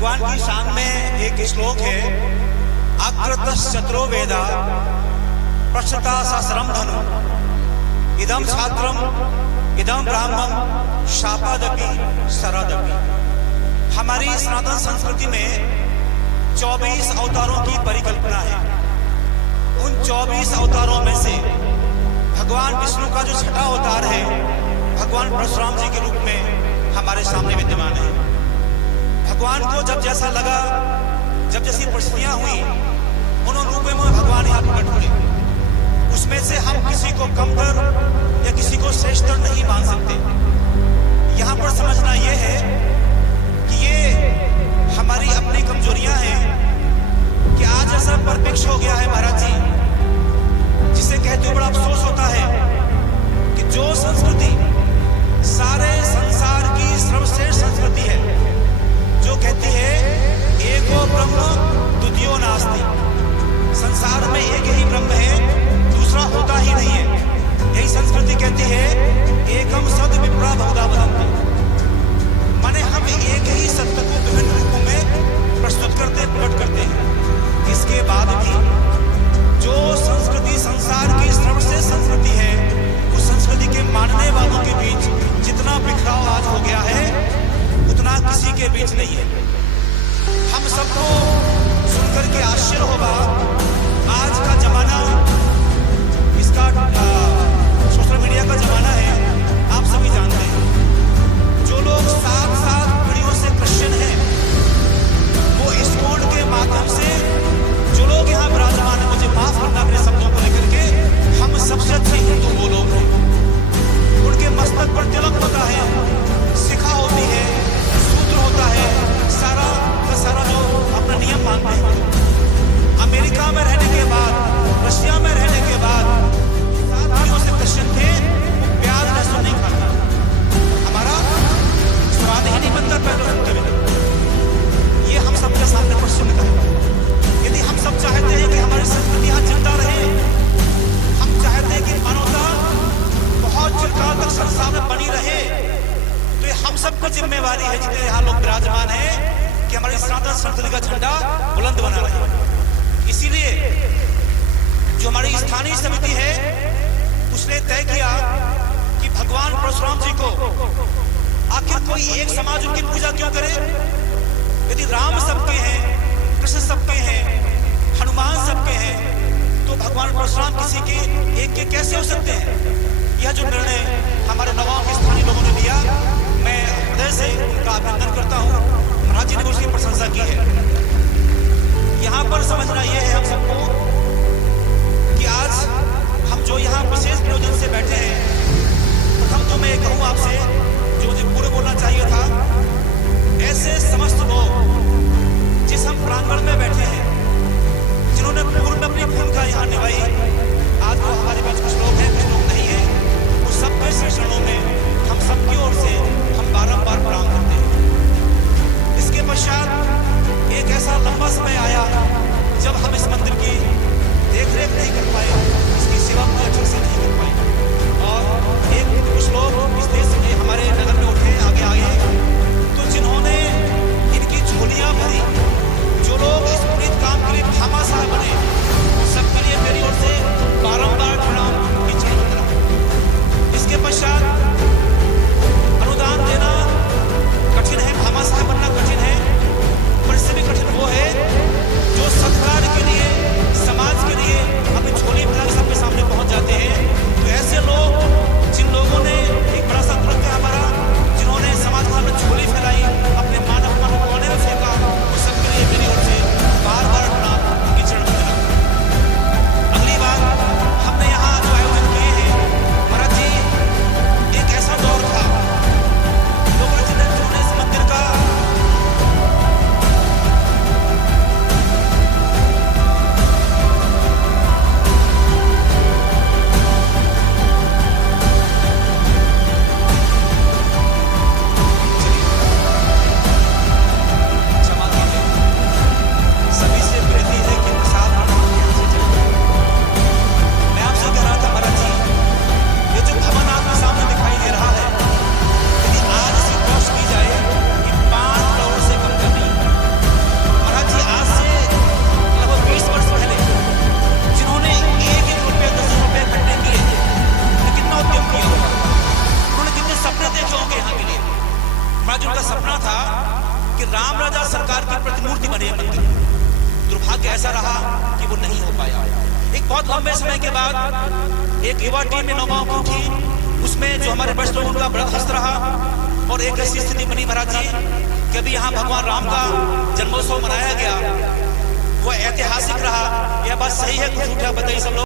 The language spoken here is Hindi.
भगवान की शान में एक श्लोक है, अकृतश्चत्रो वेदा पश्यता सहस्रम धनु इदम छात्रम इदम ब्राह्मण शापादपि शरदपि। हमारी सनातन संस्कृति में 24 अवतारों की परिकल्पना है। उन 24 अवतारों में से भगवान विष्णु का जो छठा अवतार है, भगवान परशुराम जी के रूप में हमारे सामने विद्यमान है। भगवान को जब जैसा लगा, जब जैसी परिस्थितियां हुई, उन रूपों में भगवान यहाँ प्रकट हुए। उसमें से हम किसी को कमतर या किसी को श्रेष्ठतर नहीं मान सकते। यहाँ पर समझना यह है कि ये हमारी अपनी कमजोरियां हैं कि आज ऐसा परिपेक्ष हो गया है महाराज जी, जिसे कहते हुए बड़ा अफसोस होता है कि जो संस्कृति सारे संसार की सर्वश्रेष्ठ संस्कृति है, जो कहती है एको ब्रह्म द्वितीयो नास्ति, संसार में एक ही ब्रह्म है, दूसरा होता ही नहीं है। यही संस्कृति कहती है एकम सद विप्रा बहुधा वदन्ति, माने हम एक ही सत्य को विभिन्न रूपों में प्रस्तुत करते प्रकट करते हैं। इसके बाद भी जो संस्कृति संसार की सर्वश्रेष्ठ संस्कृति है, उस संस्कृति के मानने वालों के बीच जितना बिखराव आज हो गया है, उतना किसी के बीच नहीं है। हम सबको सुनकर के आश्चर्य होगा, आज का जमाना, इसका सोशल मीडिया का जमाना है, आप सभी जानते हैं। जो लोग 7 पीढ़ियों से क्रिश्चियन हैं, वो इस्कॉन के माध्यम से जो लोग यहाँ विराजमान हैं, मुझे माफ करना अपने शब्दों को लेकर के, हम सबसे अच्छे हिंदू वो लोग हैं। उनके मस्तक पर तिलक होता है, शिखा होती है, सूत्र होता है, सारा का सारा जो अपना नियम मानते हैं। अमेरिका में रहने के बाद, रशिया में रहने के बाद 7 पीढ़ियों से क्रिश्चियन थे, वो प्याज लहसुन नहीं खाता। हमारा स्वाद ही नहीं बनता पहले सुनते हुए। ये हम सबके सामने प्रश्न का है। यदि हम सब चाहते हैं कि हमारी संस्कृति यहाँ जिंदा रहे, हम चाहते हैं कि मानवता बहुत चिरकाल तक संसार में बनी रहे, तो ये हम सबकी जिम्मेवारी है, जितने यहाँ लोग विराजमान हैं, कि हमारी सनातन संस्कृति का झंडा बुलंद बना रहे। इसीलिए जो हमारी स्थानीय समिति है, उसने तय किया कि भगवान परशुराम जी को आखिर कोई एक समाज उनकी पूजा क्यों करे। यदि राम सबके हैं, कृष्ण सबके हैं, हनुमान सबके हैं, तो भगवान परशुराम किसी के एक के कैसे हो सकते हैं। यह जो निर्णय हमारे नवाब के स्थानीय लोगों ने लिया, मैं हृदय से उनका अभिनंदन करता हूँ। महाराज जी ने उसकी प्रशंसा की है। यहाँ पर समझना यह है हम सबको कि आज हम जो यहाँ विशेष प्रयोजन से बैठे हैं, प्रथम तो मैं कहूँ आपसे, जो मुझे पूरे बोलना चाहिए था, ऐसे समस्त लोग जिस हम प्रांगण में बैठे हैं, जिन्होंने पूर्व में अपनी भूमिका यहाँ निभाई, आज वो हमारे बीच कुछ लोग हैं, कुछ लोग नहीं है, वो सबके श्री चरणों में हम सबकी ओर से हम बारंबार प्रणाम करते हैं। इसके पश्चात एक ऐसा लंबा समय आया जब हम इस मंदिर की देखरेख नहीं कर पाए, इसकी सेवा को अच्छे से नहीं कर पाए, और कुछ लोग इस देश के हमारे नगर में उठे, आगे ऐसा रहा कि वो नहीं हो पाया। एक बहुत लंबे समय के बाद एक युवा टीम में नौगांव की थी, उसमें जो हमारे वरिष्ठ लोग उनका बड़ा हस्त रहा और एक ऐसी स्थिति बनी महाराज जी कि अभी यहाँ भगवान राम का जन्मोत्सव मनाया गया, वो ऐतिहासिक रहा। यह बात सही है, कुछ झूठा बताइए सब लोग।